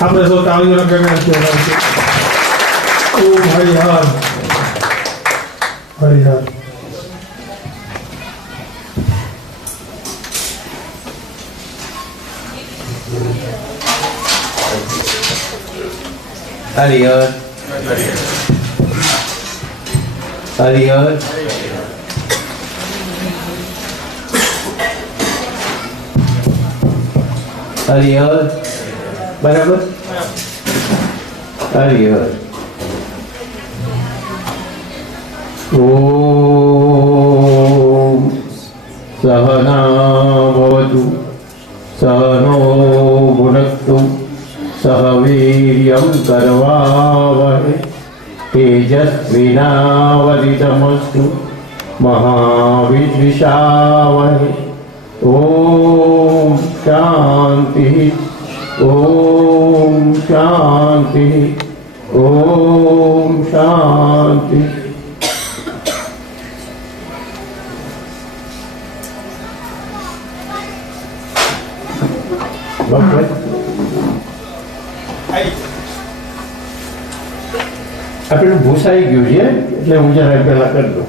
આપણે સૌ તાળીઓ લગાવીને ઓમ હરિહર હરિહર. હરિહર હરિહર. હરિહર બરાબર. હરિહર. ઓમ સહનાવતુ સહનો ભુનક્તુ સહ વીર્યં કરવાવહૈ તેજસ્વિનાવધિતમસ્તુ મહાવિદ્વિષાવહૈ. ઓમ શાંતિ ઓમ શાંતિ ઓમ શાંતિ. આપણે ભૂસાઈ ગયું છે એટલે હું જરા પહેલા કરી દઉં.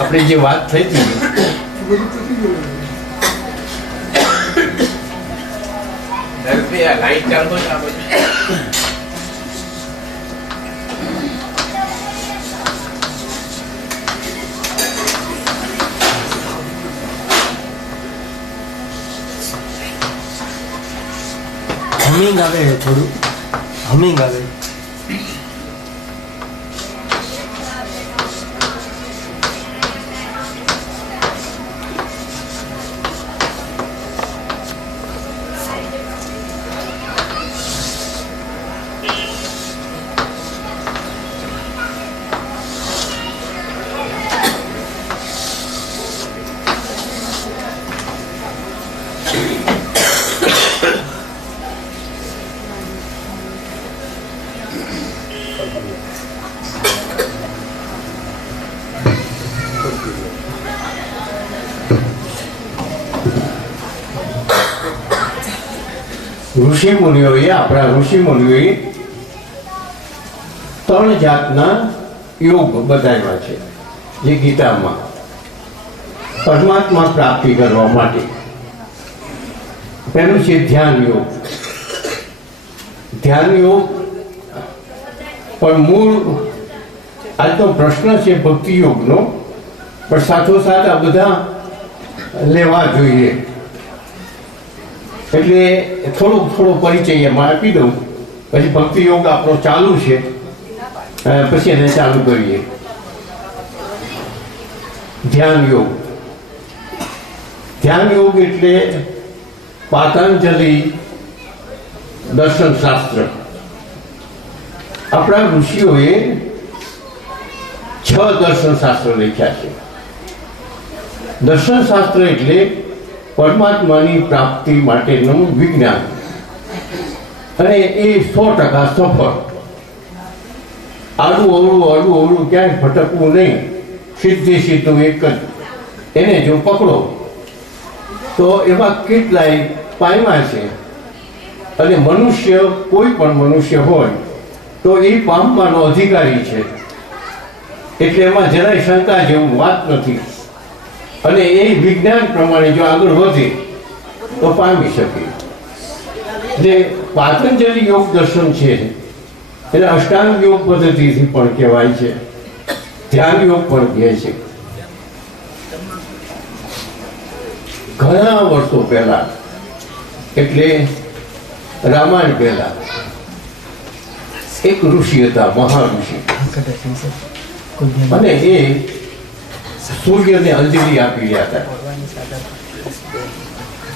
આપણે જે વાત થઈ હતી લાઈટ ચાલુ હમિંગ આવે, થોડું હમિંગ આવે. ઋષિ મુનિઓએ આપણા ઋષિ મુનિઓએ 3 જાતના યોગ બતાવ્યા છે જે ગીતામાં પરમાત્મા પ્રાપ્તિ કરવા માટે. પહેલું છે ધ્યાન યોગ. ધ્યાન યોગ પણ મૂળ આજનો પ્રશ્ન છે ભક્તિ યોગનો, પણ સાથોસાથ આ બધા લેવા જોઈએ. એટલે થોડો પરિચય એમાં આપી દઉં, પછી ભક્તિ યોગ આપણો ચાલુ છે, પછી એને ચાલુ કરીએ. ધ્યાન યોગ. ધ્યાન યોગ એટલે પાતંજલિ દર્શન શાસ્ત્ર. આપણા ઋષિઓએ 6 દર્શન શાસ્ત્ર લખ્યા છે. દર્શન શાસ્ત્ર એટલે પરમાત્માની પ્રાપ્તિ માટેનું વિજ્ઞાન, અને એ 100% સફળ. આડું અવળું ક્યાંય ભટકવું નહીં, સીધું એક જ. એને જો પકડો તો એમાં કેટલાય પાયમા છે, અને મનુષ્ય કોઈ પણ મનુષ્ય હોય તો એ પામવાનો અધિકારી છે. એટલે એમાં જરાય શંકા જેવું વાત નથી. અને એ વિજ્ઞાન પ્રમાણે જો આગળ વધે તો પામી શકે. જે પાતંજલિ યોગ દર્શન છે એને અષ્ટાંગ યોગ પદ્ધતિથી પણ કહેવાય છે, ધ્યાન યોગ પણ કહે છે. ઘણા વર્ષો પહેલા, એટલે રામાયણ પહેલા, એક ઋષિ હતા, મહાઋષિ, અને એ સૂર્યને અંજલિ આપી રહ્યા હતા.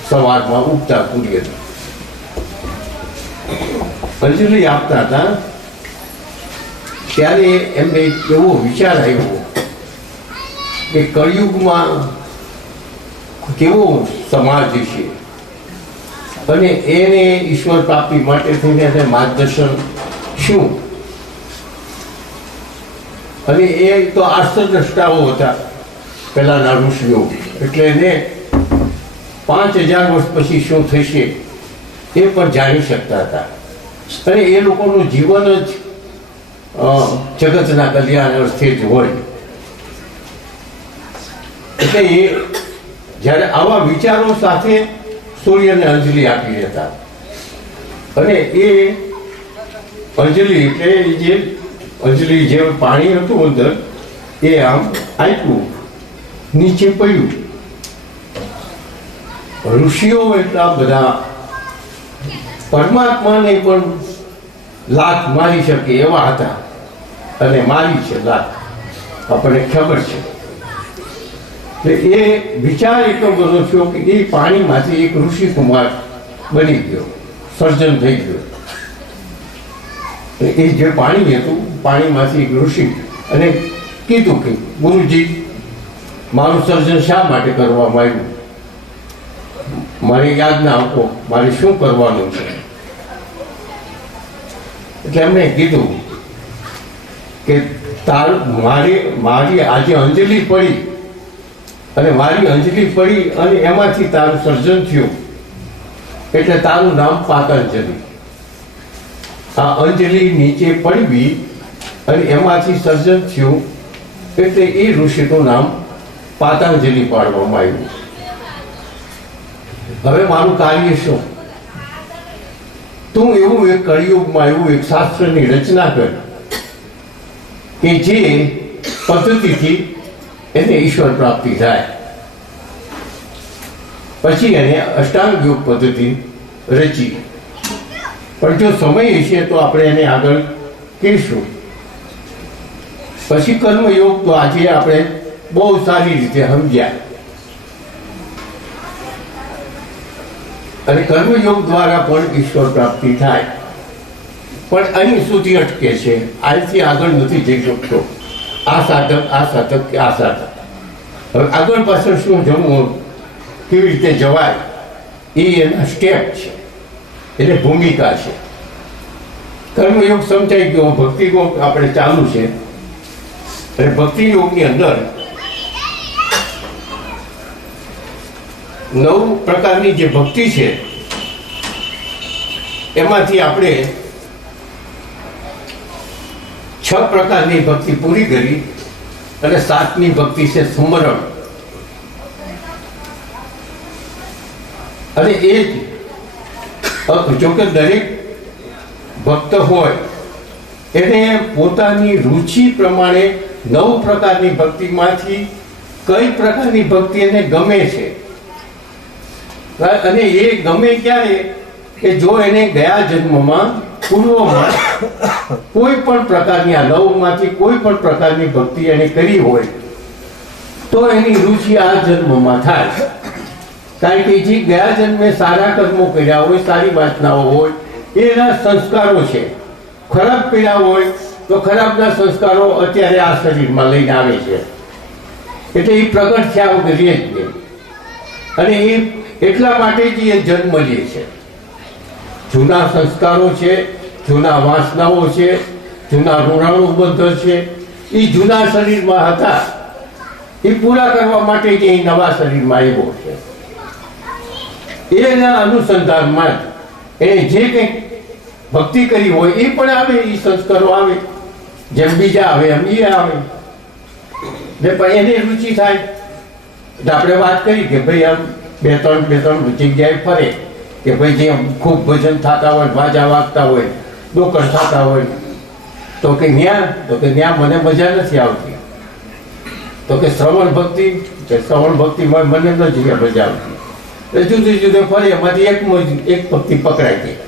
સવારમાં ઉગતા સૂર્યને અંજલિ આપતા હતા. ત્યારે એમને એક એવો વિચાર આવ્યો કે કળિયુગમાં કેવો સમાજ છે, અને એને ઈશ્વર પ્રાપ્તિ માટે થઈને એને માર્ગદર્શન શું. અને એ તો આર્ષદ્રષ્ટાઓ હતા પહેલાના ઋષિઓ, એટલે એને 5000 વર્ષ પછી શું થશે એ પણ જાણી શકતા હતા. અને એ લોકોનું જીવન જ જગતના કલ્યાણ અર્થે જ હોય. એટલે એ જ્યારે આવા વિચારો સાથે સૂર્યને અંજલિ આપી રહેતા, અને એ અંજલિ એટલે જે અંજલિ જે પાણી હતું અંદર એ આમ આપ્યું, નીચે પડ્યું. ઋષિઓ એટલા બધા પરમાત્માને પણ લાત મારી શકે એવા હતા, અને મારી છે લાત, આપણને ખબર છે. એટલે એ વિચાર એટલો બધો થયો કે એ પાણીમાંથી એક ઋષિ કુમાર બની ગયો, સર્જન થઈ ગયો. એ જે પાણી હતું, પાણીમાંથી એક ઋષિ, અને કીધું કે ગુરુજી, મારું સર્જન શા માટે કરવામાં આવ્યું, મારી યાજ્ઞા આપો, મારે શું કરવાનું છે. એટલે એમણે કીધું કે મારી આજે અંજલિ પડી, અને મારી અંજલિ પડી અને એમાંથી તારું સર્જન થયું, એટલે તારું નામ પાતંજલિ. આ અંજલિ નીચે પડવી અને એમાંથી સર્જન થયું, એટલે એ ઋષિનું નામ પાતંજલિ પાડવામાં આવ્યું. હવે મારું કાર્ય શું? તું એવું એક કળિયુગમાં એવું એક શાસ્ત્રની રચના કર કે જે પદ્ધતિથી એને ઈશ્વર પ્રાપ્તિ થાય. પછી એને અષ્ટાંગ યોગ પદ્ધતિ રચી. પણ જો સમય હશે તો આપણે એને આગળ કહીશું. પછી કર્મયોગ તો આજે આપણે બહુ સારી રીતે સમજ્યા, અને કર્મયોગ દ્વારા પણ ઈશ્વર પ્રાપ્તિ થાય. પણ અહીં સુધી અટકે છે, આજથી આગળ નથી જઈ શકતો. આ સાધક, આ સાધક, આ સાધક. હવે આગળ પાછળ શું જમવું, કેવી રીતે જવાય, એ એના સ્ટેપ છે, એટલે ભૂમિકા છે. કર્મયોગ સમજાઈ ગયો, ભક્તિ યોગ આપણે ચાલુ છે. અને ભક્તિ યોગની અંદર 9 પ્રકારની જે ભક્તિ છે એમાંથી આપણે 6 પ્રકારની ભક્તિ પૂરી કરી, અને 7મી ભક્તિ છે સ્મરણ. અને એ જોકે દરેક ભક્ત હોય એને પોતાની રુચિ પ્રમાણે 9 પ્રકારની ભક્તિમાંથી કઈ પ્રકારની ભક્તિ એને ગમે છે, અને એ ગમે ક્યારે કે જો એને ગયા જન્મમાં પૂર્વમાં કોઈ પણ પ્રકારની આ 9માંથી કોઈ પણ પ્રકારની ભક્તિ એને કરી હોય તો એની રુચિ આ જન્મમાં થાય. કારણ કે જે ગયા જન્મે સારા કર્મો કર્યા હોય, સારી વાસનાઓ હોય, એના સંસ્કારો છે. ખરાબ કર્યા હોય તો ખરાબના સંસ્કારો અત્યારે આ શરીરમાં લઈને આવે છે. એટલે એ પ્રગટ થયા વગર રહે જ નહીં. અને એ એટલા માટે જ એ જન્મ લે છે. જૂના સંસ્કારો છે, જૂના વાસનાઓ છે, જૂના ઋણાનુબંધો છે, એ જૂના શરીરમાં હતા, એ પૂરા કરવા માટે જ એ નવા શરીરમાં આવ્યો છે. એના અનુસંધાનમાં એને જે કંઈક ભક્તિ કરી હોય એ પણ આવે, એ સંસ્કારો આવે, જેમ બીજા આવે એમ એ આવે. ને પણ એને રુચિ થાય. એટલે આપણે વાત કરી કે ભાઈ આમ બે ત્રણ જગ્યાએ ફરે, કે ભાઈ જે ખૂબ ભજન થતા હોય, વાજા વાગતા હોય, ડોકર થતા હોય, તો કે ન્યા મને મજા નથી આવતી. તો કે શ્રવણ ભક્તિમાં મને નથી મજા આવતી. જુદે જુદે ફરે, એમાંથી એક ભક્તિ પકડાઈ ગઈ.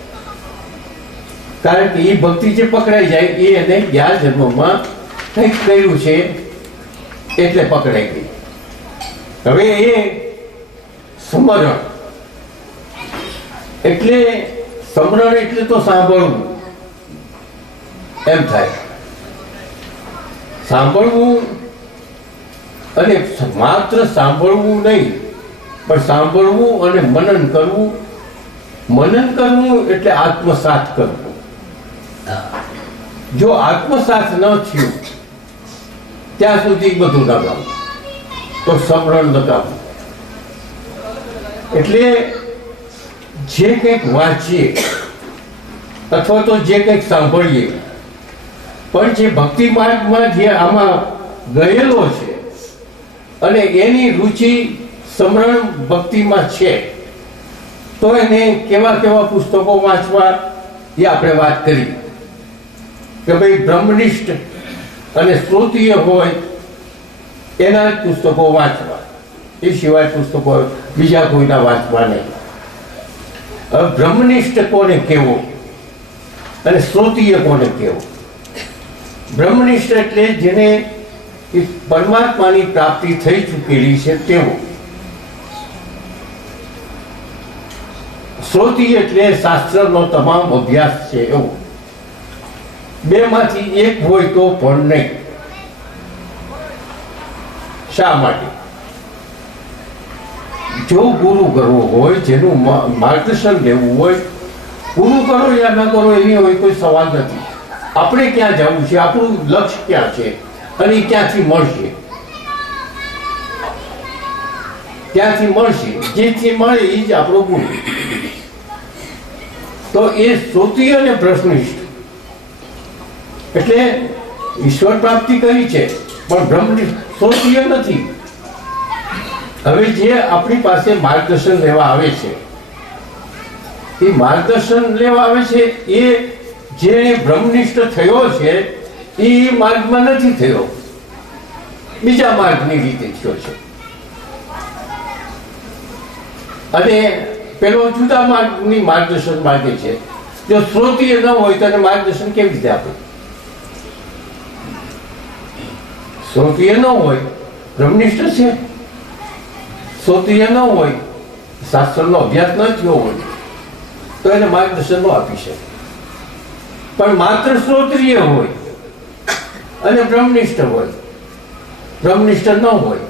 કારણ કે એ ભક્તિ જે પકડાઈ જાય એ એને ગયા જન્મમાં કંઈક કર્યું છે એટલે પકડાઈ ગઈ. હવે એ સ્મરણ એટલે તો સાંભળવું એમ થાય. સાંભળવું, અને માત્ર સાંભળવું નહીં, પણ સાંભળવું અને મનન કરવું. મનન કરવું એટલે આત્મસાત કરવું. જો આત્મસાત ન થયું ત્યાં સુધી બધું નકામું, તો સ્મરણ નકામું. એટલે જે કંઈક વાંચીએ અથવા તો જે કંઈક સાંભળીએ, પણ જે ભક્તિ માર્ગમાં જે આમાં ગયેલો છે અને એની રુચિ સમરણ ભક્તિમાં છે, તો એને કેવા કેવા પુસ્તકો વાંચવા એ આપણે વાત કરી કે ભાઈ બ્રહ્મનિષ્ઠ અને શ્રોતીય હોય એના જ પુસ્તકો વાંચવા, એ સિવાય પુસ્તકો બીજા કોઈના વાંચવા નહીં. હવે બ્રહ્મનિષ્ઠ કોને કહેવો અને શ્રોતીય કોને કહેવો? બ્રહ્મનિષ્ઠ એટલે જેને પરમાત્માની પ્રાપ્તિ થઈ ચૂકેલી છે તેવો. શ્રોતીય એટલે શાસ્ત્રનો તમામ અભ્યાસ છે એવો. બેમાંથી એક હોય તો પણ નહીં. શા માટે? જો ગુરુ કરવો હોય, જેનું માર્ગદર્શન લેવું હોય, ગુરુ કરો યા ન કરો એની હોય કોઈ સવાલ નથી. આપણે ક્યાં જવું છે, આપણું લક્ષ્ય ક્યાં છે અને એ ક્યાંથી મળશે, ક્યાંથી મળશે, જેથી મળે એ જ આપણો ગુરુ. તો એ શ્રોતીય અને બ્રહ્મનિષ્ઠ એટલે ઈશ્વર પ્રાપ્તિ કરી છે પણ બ્રહ્મનિષ્ઠ શ્રોતીય નથી. હવે જે આપણી પાસે માર્ગદર્શન લેવા આવે છે, એ માર્ગદર્શન લેવા આવે છે એ જે બ્રહ્મનિષ્ઠ થયો છે એ માર્ગમાં નથી થયો, બીજા માર્ગની રીતે થયો છે. અને પેલો જુદા માર્ગની માર્ગદર્શન માગે છે. જો શ્રોતીય ન હોય તો એને માર્ગદર્શન કેવી રીતે આપે? શ્રોતીય ન હોય, બ્રહ્મનિષ્ઠ છે, શ્રોતીય ન હોય, શાસ્ત્રનો અભ્યાસ ન થયો હોય તો એને માર્ગદર્શન ન આપી શકે. પણ માત્ર શ્રોત્રિય હોય અને બ્રહ્મનિષ્ઠ હોય, બ્રહ્મનિષ્ઠ ન હોય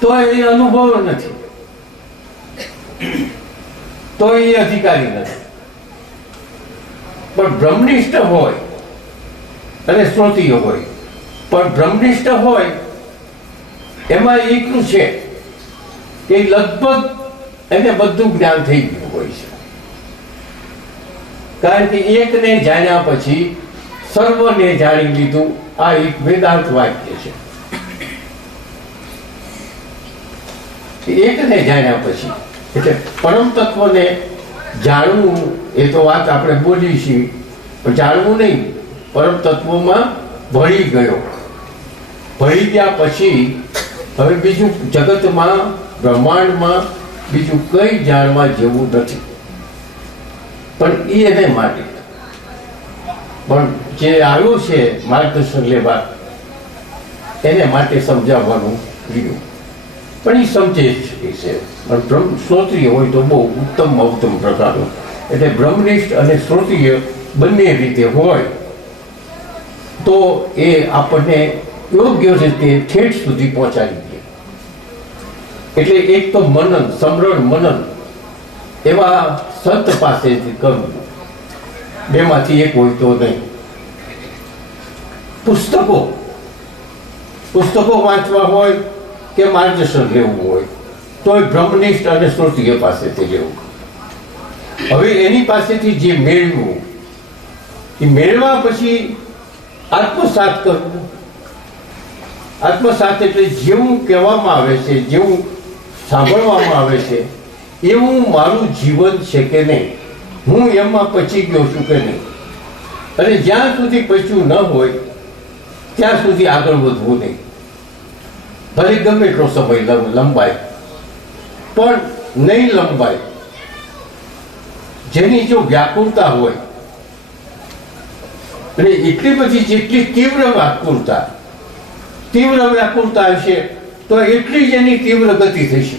તો એ અનુભવ નથી, તો એ અધિકારી નથી. પણ બ્રહ્મનિષ્ઠ હોય અને શ્રોતીય હોય, પણ બ્રહ્મનિષ્ઠ હોય એમાં એટલું છે કે લગભગ એને બધું જ્ઞાન થઈ ગયું હોય છે. કારણ કે એકને જાણ્યા પછી સર્વને જાણી લીધું, આ એક વેદાંત વાક્ય છે. એકને જાણ્યા પછી એટલે પરમ તત્વને જાણવું એ તો વાત આપણે બોલી છીએ, પણ જાણવું નહીં, પરમ તત્વમાં ભળી ગયો. ભળી ગયા પછી હવે બીજું જગતમાં, બ્રહ્માંડમાં બીજું કંઈ જાણવા જેવું નથી. પણ એને માટે પણ જે આવ્યો છે માર્ગદર્શન લેવા એને માટે સમજાવવાનું રહ્યું, પણ એ સમજે જ છે. પણ બ્રહ્મ શ્રોત્રિય હોય તો બહુ ઉત્તમ પ્રકારનો. એટલે બ્રહ્મનિષ્ઠ અને શ્રોત્રિય બંને રીતે હોય તો એ આપણને યોગ્ય રીતે ઠેઠ સુધી પહોંચાડી દે. એટલે એક તો મનન, સમરણ મનન એવા સંત પાસેથી કરવું, બેમાંથી એક હોય તો નહીં. પુસ્તકો વાંચવા હોય કે માર્ગદર્શન લેવું હોય તો બ્રહ્મનિષ્ઠ અને શ્રોત્રિય પાસેથી લેવું. હવે એની પાસેથી જે મેળવું એ મેળવા પછી આત્મસાત કરવું. આત્મસાત એટલે જેવું કહેવામાં આવે છે, જેવું સાંભળવામાં આવે છે એવું મારું જીવન છે કે નહીં, હું એમાં પચી ગયો છું કે નહીં. અને જ્યાં સુધી પચ્યું ન હોય ત્યાં સુધી આગળ વધવું નહીં. ભલે ગમે એટલો સમય લંબાય પણ નહીં લંબાય. જેની જો વ્યાકુળતા હોય અને એટલી બધી જેટલી તીવ્ર વ્યાકુળતા હશે તો એટલી જ એની તીવ્ર ગતિ થશે.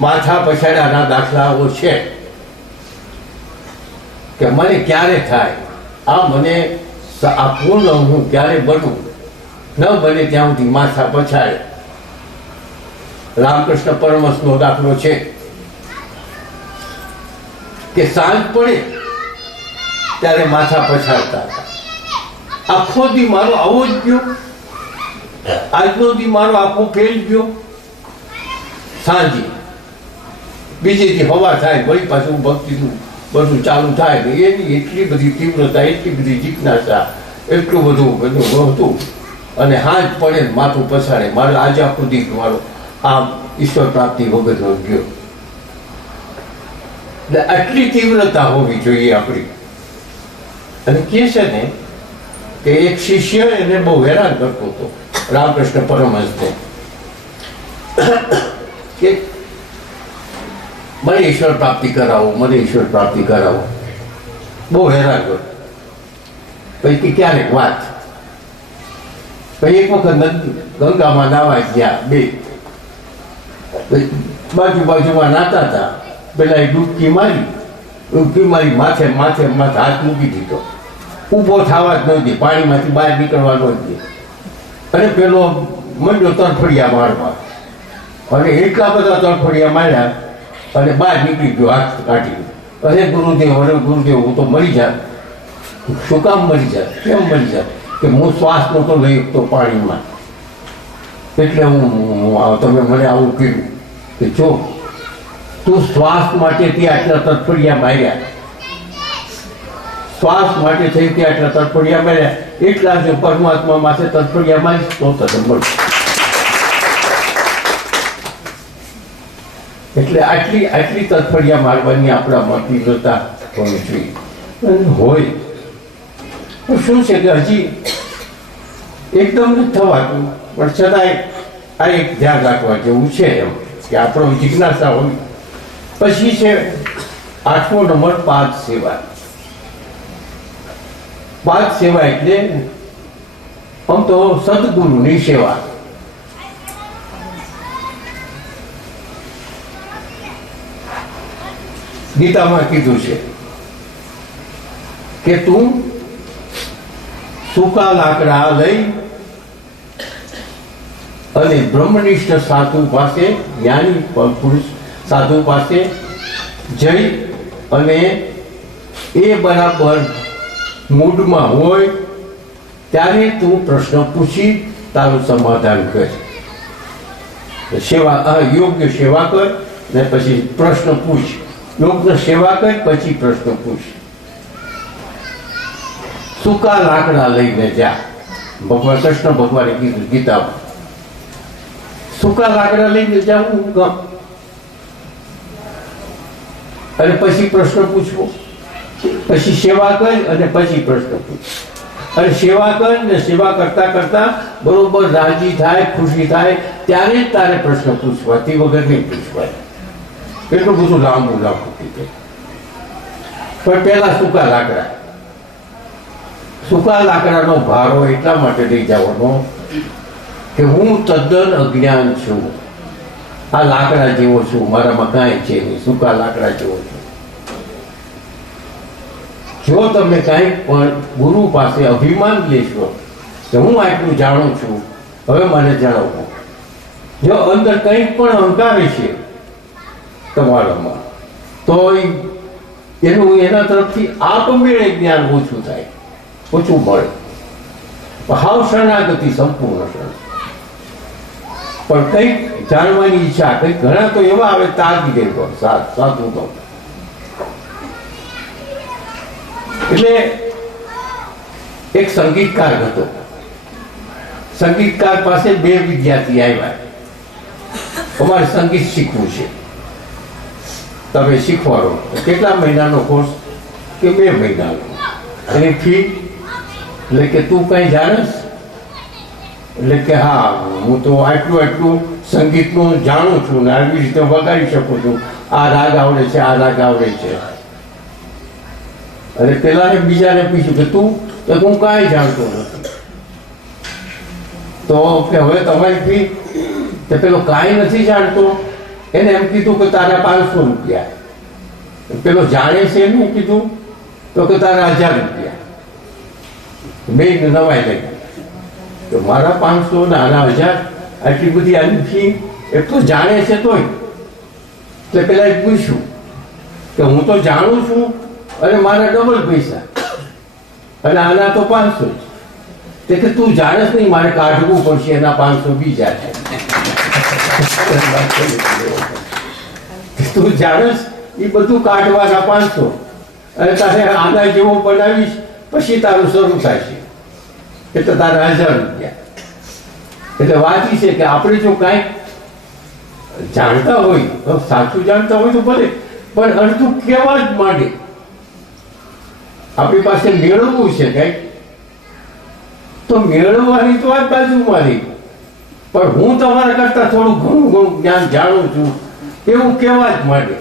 માથા પછાડ્યાના દાખલાઓ છે કે મને ક્યારે થાય, આ મને આ પૂર્ણ હું ક્યારે બનું, ન બને ત્યાં સુધી માથા પછાડે. રામકૃષ્ણ પરમહંસનો દાખલો છે કે સાંજ પડે ત્યારે માથા પછાડતા હતા. આખો દી મારો આવો જ ગયો, આજનો દી મારો આખો ફેલ ગયો. સાંજે બીજેથી હવા થાય વળી પાછું ભક્તિનું બધું ચાલુ થાય ને એની એટલી બધી તીવ્રતા, એટલી બધી જિજ્ઞાસા, એટલું બધું હતું. અને હાથ પડે ને માથું પછાડે. મારે આજે આખો દીક મારો આ ઈશ્વર પ્રાપ્તિ વગરનો ગયો. એટલે આટલી તીવ્રતા હોવી જોઈએ આપણી. અને કહે છે ને કે એક શિષ્ય એને બહુ હેરાન કરતો હતો રામકૃષ્ણ પરમહંસને કે મને ઈશ્વર પ્રાપ્તિ કરાવો, મને ઈશ્વર પ્રાપ્તિ કરાવો. બહુ હેરાન કરતો. પછી ક્યારેક વાત, પછી એક વખત ગંગામાં નાવા ગયા બે, બાજુમાં નાતા હતા. પેલા એ ડૂબકી મારી માથે હાથ મૂકી દીધો. ઊભો થવા જ ન દે, પાણીમાંથી બહાર નીકળવા ન દે. અને પેલો મંડ્યો તરફડિયા મારવા, અને એટલા બધા તરફડિયા માર્યા અને બહાર નીકળી ગયો હાથ કાઢી. અરે ગુરુદેવ, હું તો મરી જાત. શું કામ મરી જાત? કેમ મરી જાત? કે હું શ્વાસ નહોતો લઈ શકતો પાણીમાં, એટલે હું તમે મને આવું કર્યું. કે જો તું શ્વાસ માટે ત્યાં આટલા તરફડિયા માર્યા, શ્વાસ માટે થઈ ત્યાં આટલા તરફડિયા માર્યા, એટલા જો પરમાત્મા માથે તરફડિયા મારીશ તો તને મળશે. એટલે આટલી તરફડિયા મારવાની આપણામાં તીવ્રતા હોવી જોઈએ. હોય શું છે કે હજી એકદમ નથી થવાતું, પણ છતાંય આ એક ધ્યાન રાખવા જેવું છે એમ કે આપણો જિજ્ઞાસા હોય. પછી છે 8મો નંબર પાદ સેવા. પાદ સેવા એટલે આમ તો સદગુરુની સેવા. ગીતામાં કીધું છે કે તું સૂકા લાકડા લઈ અને બ્રહ્મનિષ્ઠ સાધુ પાસે, જ્ઞાની પુરુષ સાધુ પાસે જઈ અને એ બરાબર મૂડમાં હોય ત્યારે તું પ્રશ્ન પૂછી તારું સમાધાન કર. યોગ્ય સેવા કર ને પછી પ્રશ્ન પૂછ. યોગ્ય સેવા કર પછી પ્રશ્ન પૂછ. સૂકા લાકડા લઈને જા. ભગવાન કૃષ્ણ ભગવાને કીધું ગીતામાં, સૂકા લાકડા લઈને જાઉં અને પછી પ્રશ્ન પૂછવો. પછી સેવા કરી અને પછી પ્રશ્ન પૂછ. અને સેવા કર ને સેવા કરતા કરતા બરોબર રાજી થાય, ખુશી થાય ત્યારે જ તારે પ્રશ્ન પૂછવા, તે વગર નહીં પૂછવાય. એટલું બધું લાંબુ કીધું. પણ પેલા સૂકા લાકડાનો ભારો એટલા માટે લઈ જવાનો કે હું તદ્દન અજ્ઞાન છું, આ લાકડા જેવો છું, મારામાં કાંઈ છે નહીં, સૂકા લાકડા જેવો છું. જો તમે કાંઈ પણ ગુરુ પાસે અભિમાન લેશો કે હું આટલું જાણું છું, હવે મને જણાવો, જો અંદર કંઈક પણ અહંકાર છે તમારામાં, તો એના તરફથી આપમેળે જ્ઞાન ઓછું થાય, ઓછું મળે. હાવ શરણાગતિ, સંપૂર્ણ શરણ. પણ કંઈક જાણવાની ઈચ્છા, કંઈક ઘણા તો એવા આવે તાજી ગઈ તો સાચું તો. એટલે એક સંગીતકાર હતો. સંગીતકાર પાસે બે વિદ્યાર્થી આવ્યા, અમારે સંગીત શીખવું છે, તમે શીખવાડો. કેટલા મહિનાનો કોર્સ? કે 2 મહિનાનો. એની ફી? એટલે કે તું કઈ જાણસ? એટલે કે હા, હું તો આટલું સંગીતનું જાણું છું ને આવી રીતે વગાડી શકું છું, આ રાગ આવડે છે, આ રાગ આવડે છે. અને પેલાને બીજાને પૂછ્યું કે તું? તો હું કાંઈ જાણતો નથી. તો કે હવે તમારી ફી? તો પેલો કાંઈ નથી જાણતો, એને એમ કીધું કે તારા 500 રૂપિયા. પેલો જાણે છે એમ કીધું તો કે તારા 1000 રૂપિયા. બે નવાઈ લઈ. તો મારા 500 ને આના 1000, આટલી બધી આની ફી? એ તો જાણે છે તોય. એટલે પેલા પૂછ્યું કે હું તો જાણું છું અને મારા ડબલ પૈસા, અને આના તો 500 જ. કે તું જાણસ નહીં, મારે કાઢવું પડશે એના 500 બીજા છે. તું જાણસ એ બધું કાઢવાના 500 અને તારે આના જેવો બનાવીશ પછી તારું શરૂ થાય છે એટલે તારા 1000 રૂપિયા. એટલે વાત એ છે કે આપણે જો કાંઈક જાણતા હોય, સાચું જાણતા હોય તો ભલે, પણ અડધું કહેવા જ માંડે. આપણી પાસે મેળવવું છે કંઈક તો મેળવવાની તો આ બાજુમાં રહી, પણ હું તમારા કરતા થોડું ઘણું જ્ઞાન જાણું છું એવું કહેવા જ માંડે.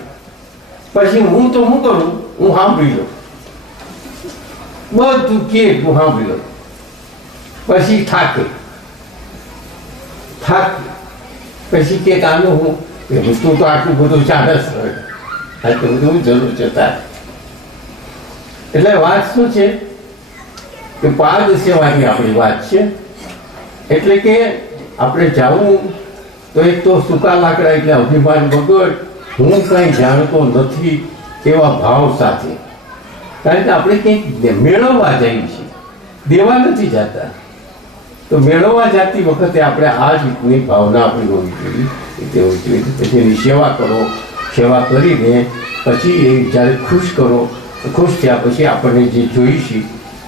પછી હું તો શું કરું, હું સાંભળી લઉં, બધું કે હું સાંભળી લઉં, પછી થાકે પછી કે આનું હું તું તો આટલું બધું જાણસ આટલું બધું જરૂર છે તાર. એટલે વાત શું છે કે પાદ સેવાની આપણી વાત છે. એટલે કે આપણે જવું તો એક તો સૂકા લાકડા એટલે અભિમાન વગર હું કંઈ જાણતો નથી એવા ભાવ સાથે. કારણ કે આપણે કંઈક મેળવવા જઈએ છીએ, દેવા નથી જતા. તો મેળવવા જતી વખતે આપણે આ જ રીતની ભાવના આપણી હોવી જોઈએ. પછી એની સેવા કરો, સેવા કરીને પછી એ જ્યારે ખુશ કરો, ખુશ થયા પછી આપણને જે જોઈશે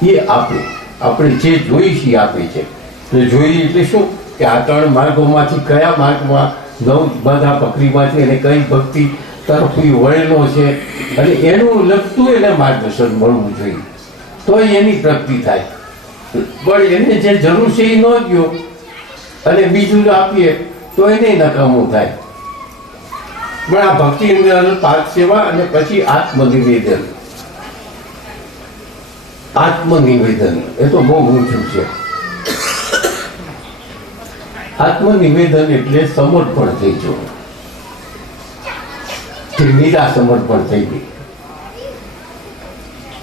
એ આપે. આપણે જે જોઈશે એ આપે છે. એટલે જોઈએ એટલે શું કે આ 3 માર્ગોમાંથી કયા માર્ગમાં 9 બધા પકડીમાંથી એને કઈ ભક્તિ તરફ વળેલો છે અને એનું લગતું એને માર્ગદર્શન મળવું જોઈએ તો એની પ્રગતિ થાય. પણ એને જે જરૂર છે એ ન ગયો અને બીજું આપીએ તો એને નકામું થાય. પણ આ ભક્તિ અંદર પાદ સેવા અને પછી આત્મનિવેદન. આત્મનિવેદન એ તો બહુ ઊંચું છે. આત્મનિવેદન એટલે સમર્પણ થઈ જવું. નિરા સમર્પણ થઈ ગઈ,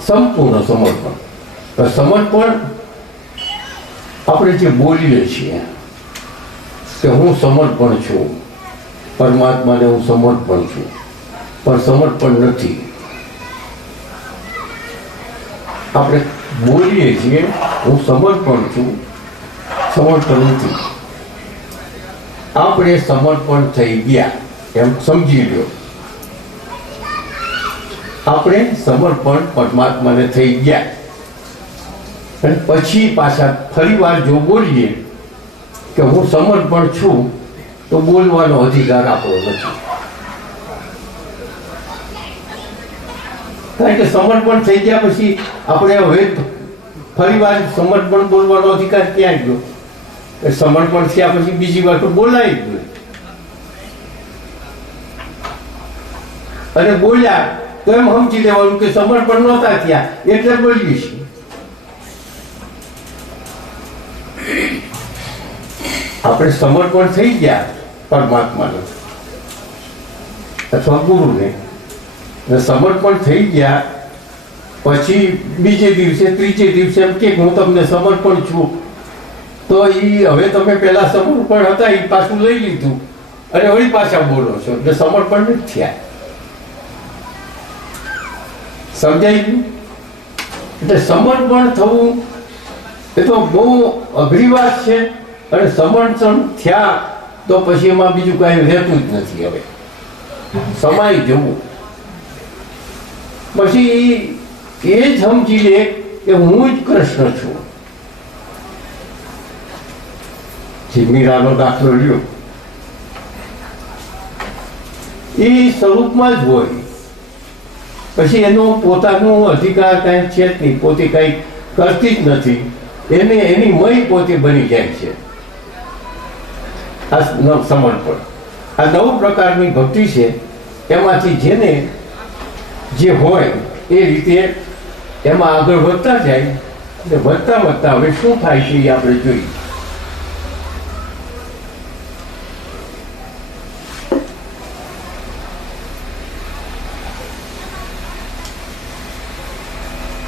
સંપૂર્ણ સમર્પણ. સમર્પણ આપણે જે બોલીએ છીએ કે હું સમર્પણ છું, પરમાત્માને હું સમર્પણ છું, પણ સમર્પણ નથી. આપણે બોલીએ છીએ હું સમર્પણ છું, સમર્પણ નથી. આપણે સમર્પણ થઈ ગયા એમ સમજી લો. આપણે સમર્પણ પરમાત્માને થઈ ગયા અને પછી પાછા ફરી વાર જો બોલીએ કે હું સમર્પણ છું તો બોલવાનો અધિકાર આપણો નથી. કારણ કે સમર્પણ થઈ ગયા પછી આપણે હવે ફરી વાર સમર્પણ બોલવાનો અધિકાર ક્યાં ગયો? સમર્પણ થયા પછી બીજી વાર તો બોલાય જ નહીં. અને બોલ્યા તો એમ સમજી લેવાનું કે સમર્પણ નહોતા થયા એટલે બોલીએ છીએ. આપણે સમર્પણ થઈ ગયા પરમાત્માને અથવા ગુરુને, સમર્પણ થઈ ગયા પછી બીજે દિવસે ત્રીજે દિવસે એમ કે હું તમને સમર્પણ છું, તો એ હવે તમે પેલા સમર્પણ હતા એ પાછું લઈ લીધું અને વળી પાછા બોલો છો એટલે સમર્પણ નથી થયા. સમજાઈ ગયું? એટલે સમર્પણ થવું એ તો બહુ અઘરી વાત છે. અને સમર્પણ થયા તો પછી એમાં બીજું કાંઈ રહેતું જ નથી. હવે સમાઈ જવું પછી એ જ સમજી લે કે હું જ કૃષ્ણ છું. જે મીરાનો દાખલો લ્યો એ સ્વરૂપમાં જ હોય, પછી એનો પોતાનો અધિકાર કાંઈ છે જ નહીં, પોતે કાંઈ કરતી જ નથી, એને એની મય પોતે બની જાય છે. આ સમર્પણ આ 9 પ્રકારની ભક્તિ છે. એમાંથી જેને જે હોય એ રીતે એમાં આગળ વધતા જાય અને વધતા વધતા હવે શું થાય છે એ આપણે જોઈએ.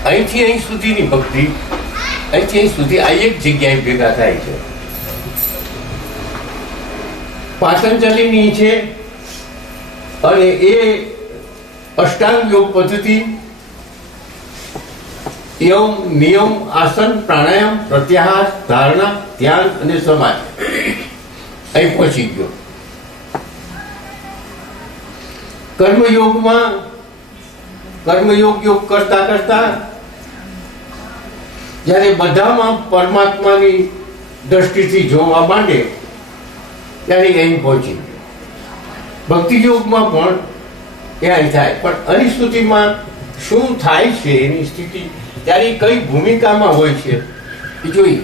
અહીંથી અહીં સુધીની ભક્તિ, અહીંથી અહીં સુધી આ એક જગ્યાએ ભેગા થાય છે. પાતંજલિની છે અને એ અષ્ટાંગ યોગ પદ્ધતિ યમ નિયમ આસન પ્રાણાયામ પ્રત્યાહાર ધારણા ધ્યાન અને સમાધિ અહીં પહોંચી ગયો. કર્મયોગ કરતા કરતા જ્યારે બધામાં પરમાત્માની દ્રષ્ટિથી જોવા માંડે ત્યારે અહીં પહોંચી. ભક્તિ યોગમાં પણ ત્યાં થાય, પણ અનિસ્તુતિમાં શું થાય છે એની સ્થિતિ ત્યારે કઈ ભૂમિકામાં હોય છે એ જોઈએ.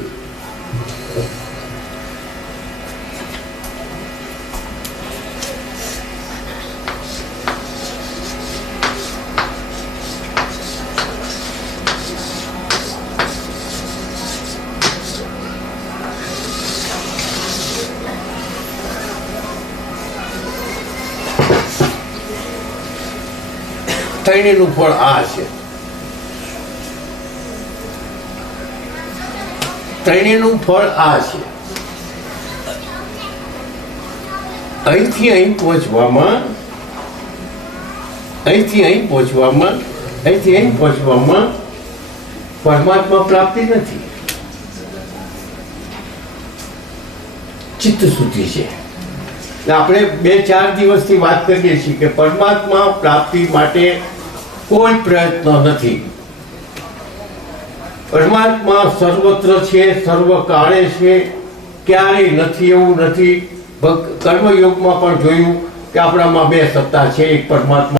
ત્રણેયનું ફળ આ છે. ત્રણેયનું ફળ આ છે. અહીંથી અહીં પહોંચવામાં પરમાત્મા પ્રાપ્તિ નથી, ચિત્ત શુદ્ધિ છે. આપણે 2-4 દિવસથી વાત કરીએ છીએ કે પરમાત્મા પ્રાપ્તિ માટે કોઈ પ્રયત્ન નથી. પરમાત્મા સર્વત્ર છે, સર્વકાળે છે, ક્યારેય નથી એવું નથી. કર્મયોગમાં પણ જોયું કે આપણામાં 2 સત્તા છે, એક પરમાત્મા